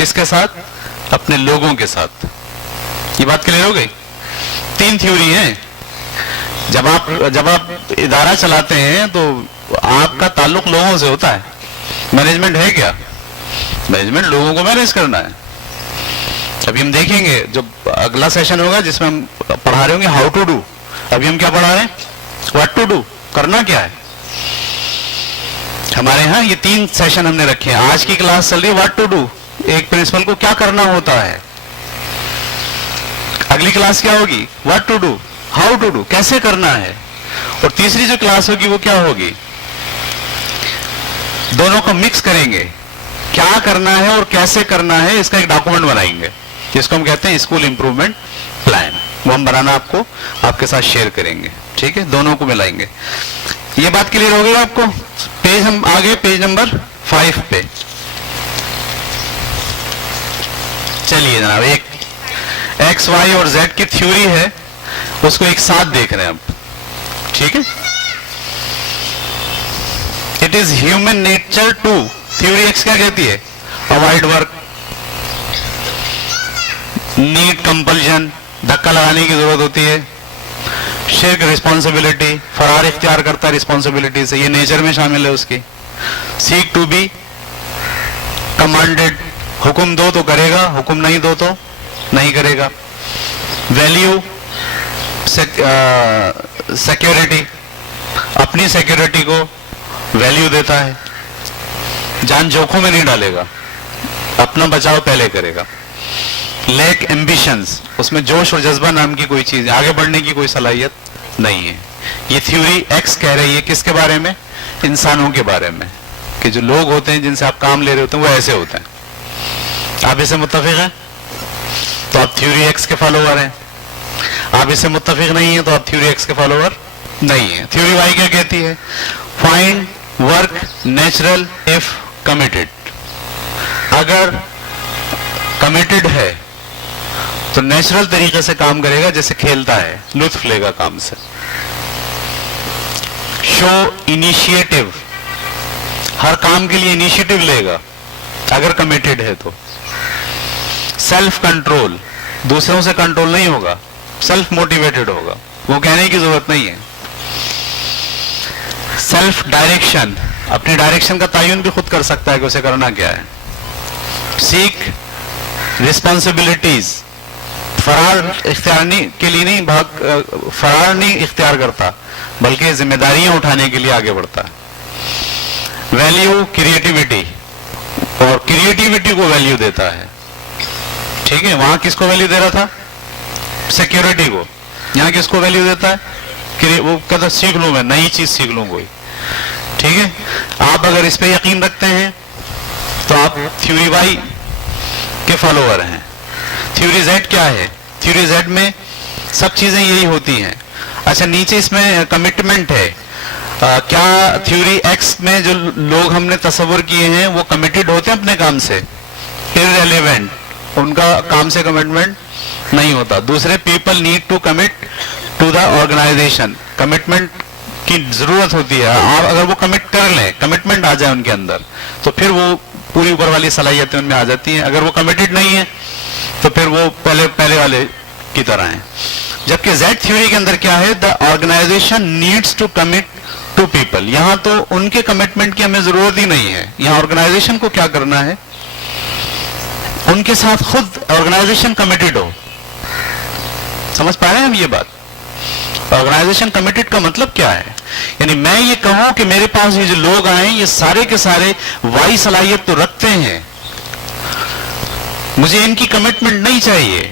کس کے ساتھ؟ اپنے لوگوں کے ساتھ. یہ بات کلیئر ہو گئی؟ 3 تھیوری ہیں. جب آپ ادارہ چلاتے ہیں تو آپ کا تعلق لوگوں سے ہوتا ہے. مینجمنٹ ہے کیا؟ مینجمنٹ لوگوں کو مینج کرنا ہے. ابھی ہم دیکھیں گے جو اگلا سیشن ہوگا جس میں ہم پڑھا رہے ہوں گے ہاؤ ٹو ڈو. ابھی ہم کیا پڑھا رہے ہیں؟ واٹ ٹو ڈو، کرنا کیا ہے. ہمارے ہاں یہ 3 سیشن ہم نے رکھے ہیں. آج کی کلاس چل رہی ہے واٹ ٹو ڈو، ایک پرنسپل کو کیا کرنا ہوتا ہے. اگلی کلاس کیا ہوگی؟ What to do, how to do, کیسے کرنا ہے. اور تیسری جو کلاس ہوگی وہ کیا ہوگی؟ دونوں کو مکس کریں گے. کیا کرنا ہے اور کیسے کرنا ہے اس کا ایک ڈاکومنٹ بنائیں گے جس کو ہم کہتے ہیں اسکول امپروومنٹ پلان. وہ ہم بنانا آپ کے ساتھ شیئر کریں گے. ٹھیک ہے، دونوں کو ملائیں گے. یہ بات کلیئر ہو گئی آپ کو؟ پیج ہم آگے پیج نمبر 5 پہ چلیے جناب. ایک ایکس وائی اور زیڈ کی تھیوری ہے، اس کو ایک ساتھ دیکھ رہے ہیں اب. ٹھیک ہے. It is human nature too, theory X کیا کہتی ہے؟ اوائڈ ورک، نیڈ کمپلشن، دھکا لگانے کی ضرورت ہوتی ہے. شرک ریسپانسبلٹی، فرار اختیار کرتا ہے ریسپانسبلٹی سے، یہ نیچر میں شامل ہے اس کی. سیک ٹو بی کمانڈیڈ، حکم دو تو کرے گا، حکم نہیں دو تو نہیں کرے گا. ویلیو سیکیورٹی، اپنی سیکیورٹی کو ویلیو دیتا ہے. جان جوکھوں میں نہیں ڈالے گا، اپنا بچاؤ پہلے کرے گا. لیک ایمبیشنز، اس میں جوش اور جذبہ نام کی کوئی چیز، آگے بڑھنے کی کوئی صلاحیت نہیں ہے. یہ تھیوری ایکس کہہ رہی ہے کس کے بارے میں؟ انسانوں کے بارے میں، کہ جو لوگ ہوتے ہیں جن سے آپ کام لے رہے ہوتے ہیں وہ ایسے ہوتے ہیں. آپ اسے متفق ہیں تو آپ تھیوری ایکس کے فالوور ہیں. آپ اسے متفق نہیں ہیں تو آپ تھیوری ایکس کے فالوور نہیں ہیں. تھیوری وائی کیا کہتی ہے؟ Find work natural if committed. اگر کمیٹڈ ہے تو نیچرل طریقے سے کام کرے گا، جیسے کھیلتا ہے، لطف لے گا کام سے. شو انیشیٹو، ہر کام کے لیے انیشیٹو لے گا اگر کمیٹڈ ہے تو. سیلف کنٹرول، دوسروں سے کنٹرول نہیں ہوگا، سیلف موٹیویٹڈ ہوگا، وہ کہنے کی ضرورت نہیں ہے. سیلف ڈائریکشن، اپنی ڈائریکشن کا تعین بھی خود کر سکتا ہے کہ اسے کرنا کیا ہے. سیک ریسپانسبلٹیز، فرار اختیار کے لیے نہیں فرار نہیں اختیار کرتا بلکہ ذمہ داریاں اٹھانے کے لیے آگے بڑھتا ہے. ویلیو کریٹیوٹی، اور کریٹیوٹی کو ویلیو دیتا ہے. ٹھیک ہے، وہاں کس کو ویلیو دے رہا تھا؟ سیکیورٹی کو. یہاں کس کو ویلیو دیتا ہے؟ وہ کہتا ہے سیکھ لوں، میں نئی چیز سیکھ لوں کوئی. ٹھیک ہے. آپ اگر اس پہ یقین رکھتے ہیں تو آپ تھیوری وائی کے فالوور ہیں. تھیوری زیڈ کیا ہے؟ تھیوری زیڈ میں سب چیزیں یہی ہوتی ہیں. اچھا، نیچے اس میں کمٹمنٹ ہے. کیا تھیوری ایکس میں جو لوگ ہم نے تصور کیے ہیں وہ کمیٹڈ ہوتے ہیں اپنے کام سے؟ irrelevant، ان کا کام سے کمٹمنٹ نہیں ہوتا. دوسرے، people need to commit to the organisation, commitment کی ضرورت ہوتی ہے. آپ اگر وہ کمٹ کر لیں، کمٹمنٹ آ جائے ان کے اندر، تو پھر وہ پوری اوپر والی صلاحیتیں ان میں آ جاتی ہیں. اگر وہ کمیٹڈ نہیں ہے تو پھر وہ پہلے والے کی طرح ہیں. جبکہ زیڈ تھیوری کے اندر کیا ہے؟ The organization needs to commit to people. یہاں تو ان کے کمٹمنٹ کی ہمیں ضرورت ہی نہیں ہے. یہاں آرگنائزیشن کو کیا کرنا ہے؟ ان کے ساتھ خود آرگنائزیشن کمیٹڈ ہو. سمجھ پا رہے ہیں ہم یہ بات؟ آرگنائزیشن کمیٹڈ کا مطلب کیا ہے؟ یعنی میں یہ کہوں کہ میرے پاس یہ جو لوگ آئے یہ سارے کے سارے وائی صلاحیت تو رکھتے ہیں، مجھے ان کی کمٹمنٹ نہیں چاہیے،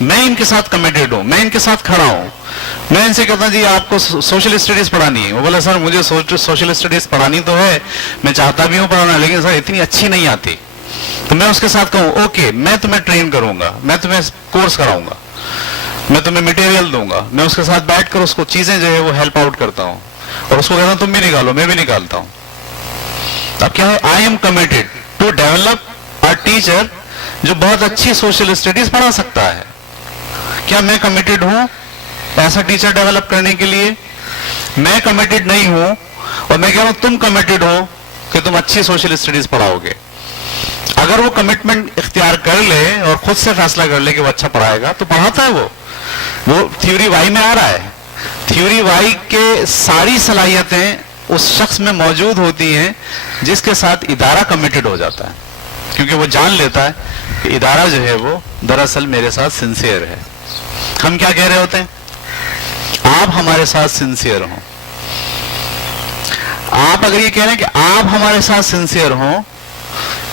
میں ان کے ساتھ کمیٹڈ ہوں، میں ان کے ساتھ کھڑا ہوں. میں ان سے کہتا ہوں جی آپ کو سوشل اسٹڈیز پڑھانی ہے. وہ بولا سر مجھے سوشل اسٹڈیز پڑھانی تو ہے، میں چاہتا بھی ہوں پڑھانا، لیکن سر اتنی اچھی نہیں آتی. تو میں اس کے ساتھ کہوں اوکے میں تمہیں ٹرین کروں گا، میں تمہیں کورس کراؤں گا، میں تمہیں مٹیریل دوں گا. میں اس کے ساتھ بیٹھ کر اس کو چیزیں جو ہے وہ ہیلپ آؤٹ کرتا ہوں اور اس کو کہتا ہوں تم بھی نکالو، میں بھی نکالتا ہوں. اب کیا ہے؟ I am committed to develop a teacher جو بہت اچھی سوشل اسٹڈیز پڑھا سکتا ہے. کیا میں کمیٹڈ ہوں ایسا ٹیچر ڈیولپ کرنے کے لیے؟ میں کمیٹڈ نہیں ہوں اور میں کہہ رہا ہوں تم کمیٹڈ ہو کہ تم اچھی سوشل اسٹڈیز پڑھاؤ گے. اگر وہ کمٹمنٹ اختیار کر لے اور خود سے فیصلہ کر لے کہ وہ اچھا پڑھائے گا تو پڑھاتا ہے وہ تھیوری وائی میں آ رہا ہے. تھیوری وائی کے ساری صلاحیتیں اس شخص میں موجود ہوتی ہیں جس کے ساتھ ادارہ کمیٹڈ ہو جاتا ہے, کیونکہ وہ جان لیتا ہے کہ ادارہ جو ہے وہ دراصل میرے ساتھ سنسیئر ہے. ہم کیا کہہ رہے ہوتے ہیں, آپ ہمارے ساتھ سنسیئر ہوں. آپ اگر یہ کہہ رہے ہیں کہ آپ ہمارے ساتھ سنسیئر ہوں,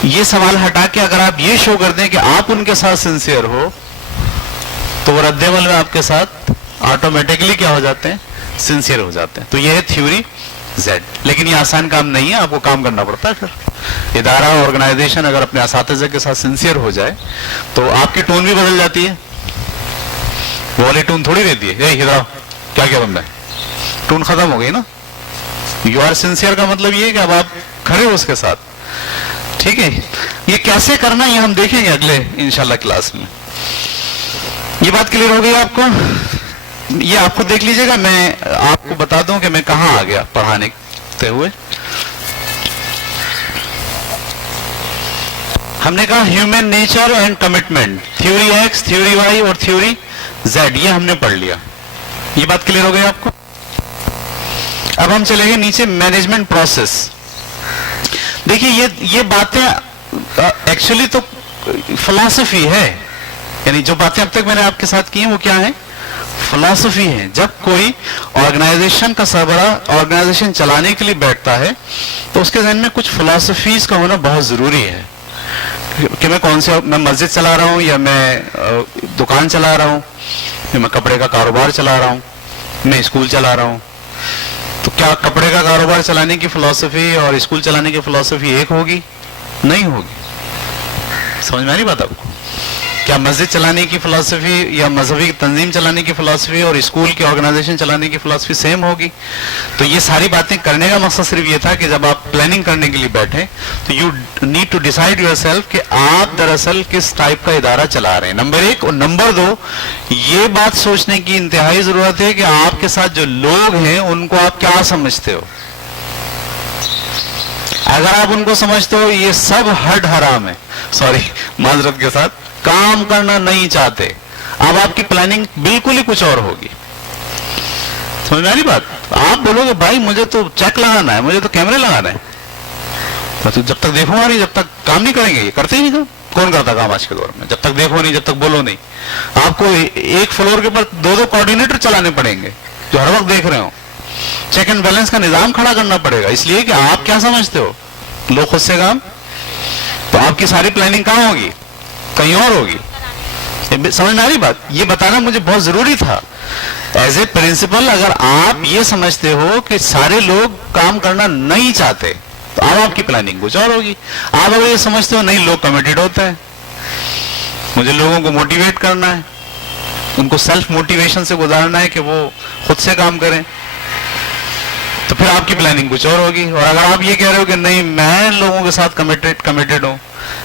یہ سوال ہٹا کے اگر آپ یہ شو کر دیں کہ آپ ان کے ساتھ سنسیئر ہو, تو وہ رد عمل میں آپ کے ساتھ آٹومیٹکلی کیا ہو جاتے ہیں, سنسیئر ہو جاتے ہیں. تو یہ ہے تھیوری زیڈ. لیکن یہ آسان کام نہیں ہے, آپ کو کام کرنا پڑتا ہے. پھر ادارہ آرگنائزیشن اگر اپنے اساتذہ کے ساتھ سنسیئر ہو جائے تو آپ کی ٹون بھی بدل جاتی ہے. وہ والی ٹون تھوڑی رہتی ہے, اے ادھر کیا کیا بندہ ہے, ٹون ختم ہو گئی نا. یو آر سنسیئر کا مطلب یہ ہے کہ اب آپ کھڑے ہو اس کے ساتھ. ٹھیک ہے, یہ کیسے کرنا یہ ہم دیکھیں گے اگلے انشاءاللہ کلاس میں. یہ بات کلیئر ہو گئی آپ کو؟ یہ آپ کو دیکھ لیجئے گا, میں آپ کو بتا دوں کہ میں کہاں آ گیا پڑھانے ہوئے. ہم نے کہا human nature and commitment, theory X, theory Y اور تھیوری زیڈ, یہ ہم نے پڑھ لیا. یہ بات کلیئر ہو گئی آپ کو؟ اب ہم چلیں گے نیچے مینجمنٹ پروسیس. دیکھیے یہ باتیں ایکچولی تو فلسفی ہے, یعنی جو باتیں اب تک میں نے آپ کے ساتھ کی ہیں وہ کیا ہیں, فلسفی ہیں. جب کوئی آرگنائزیشن کا سربراہ آرگنائزیشن چلانے کے لیے بیٹھتا ہے تو اس کے ذہن میں کچھ فلسفیز کا ہونا بہت ضروری ہے, کہ میں کون سے, میں مسجد چلا رہا ہوں یا میں دکان چلا رہا ہوں, یا میں کپڑے کا کاروبار چلا رہا ہوں, میں اسکول چلا رہا ہوں. تو کیا کپڑے کا کاروبار چلانے کی فلسفی اور اسکول چلانے کی فلسفی ایک ہوگی؟ نہیں ہوگی. سمجھ میں نہیں بات آپ کو؟ کیا مسجد چلانے کی فلسفی یا مذہبی تنظیم چلانے کی فلسفی اور اسکول کی آرگنائزیشن چلانے کی فلسفی سیم ہوگی؟ تو یہ ساری باتیں کرنے کا مقصد صرف یہ تھا کہ جب آپ پلاننگ کرنے کے لیے بیٹھیں تو you need to decide yourself کہ آپ دراصل کس ٹائپ کا ادارہ چلا رہے ہیں, نمبر ایک. اور نمبر دو, یہ بات سوچنے کی انتہائی ضرورت ہے کہ آپ کے ساتھ جو لوگ ہیں ان کو آپ کیا سمجھتے ہو. اگر آپ ان کو سمجھتے ہو یہ سب ہڈ حرام ہے, سوری معذرت کے ساتھ, کام کرنا نہیں چاہتے, اب آپ کی پلاننگ بالکل ہی کچھ اور ہوگی. سمجھ میں آ رہی بات؟ آپ بولو گے بھائی مجھے تو چیک لگانا ہے, مجھے تو کیمرے لگانا ہے, تو جب تک دیکھو نہیں جب تک کام نہیں کریں گے. یہ کرتے ہی نہیں کام. کون کرتا کام آج کے دور میں؟ جب تک دیکھو نہیں, جب تک بولو نہیں. آپ کو ایک فلور کے اوپر 2 کوآرڈینیٹر چلانے پڑیں گے جو ہر وقت دیکھ رہے ہوں. چیک اینڈ بیلنس کا نظام کھڑا کرنا پڑے گا, اس لیے کہ آپ کیا سمجھتے ہو, لو خود سے کام. تو آپ کی ساری پلاننگ کہاں ہوگی؟ کہیں اور ہوگی. سمجھ میں آ رہی بات؟ یہ بتانا مجھے بہت ضروری تھا. ایز اے پرنسپل اگر آپ یہ سمجھتے ہو کہ سارے لوگ کام کرنا نہیں چاہتے تو اب آپ کی پلاننگ کچھ اور ہوگی. آپ اگر یہ سمجھتے ہو نہیں لوگ کمیٹڈ ہوتا ہے, مجھے لوگوں کو موٹیویٹ کرنا ہے, ان کو سیلف موٹیویشن سے گزارنا ہے کہ وہ خود سے کام کریں, تو پھر آپ کی پلاننگ کچھ اور ہوگی. اور اگر آپ یہ کہہ رہے ہو کہ نہیں میں لوگوں کے ساتھ کمیٹڈ ہوں,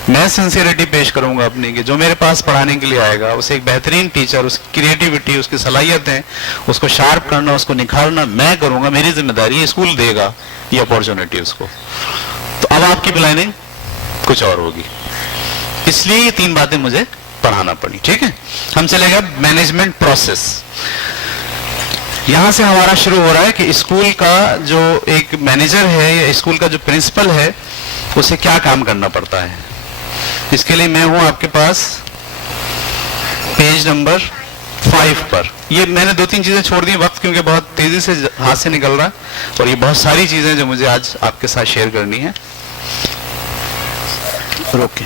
میں سنسیئرٹی پیش کروں گا اپنی, کہ جو میرے پاس پڑھانے کے لیے آئے گا اسے ایک بہترین ٹیچر, اس کی کریٹیوٹی, اس کی صلاحیتیں, اس کو شارپ کرنا, اس کو نکھارنا میں کروں گا, میری ذمہ داری ہے, اسکول دے گا یہ اپورچونٹی اس کو. تو اب آپ کی پلاننگ کچھ اور ہوگی. اس لیے یہ 3 باتیں مجھے پڑھانا پڑی. ٹھیک ہے, ہم چلے گا مینجمنٹ پروسیس. یہاں سے ہمارا شروع ہو رہا ہے کہ اسکول کا جو ایک مینیجر ہے یا اسکول کا جو پرنسپل ہے اسے کیا کام کرنا پڑتا ہے. اس کے لیے میں ہوں آپ کے پاس پیج نمبر 5 پر. یہ میں نے 2-3 چیزیں چھوڑ دی وقت کیونکہ بہت تیزی سے ہاتھ سے نکل رہا ہے, اور یہ بہت ساری چیزیں جو مجھے آج آپ کے ساتھ شیئر کرنی ہے. اوکے.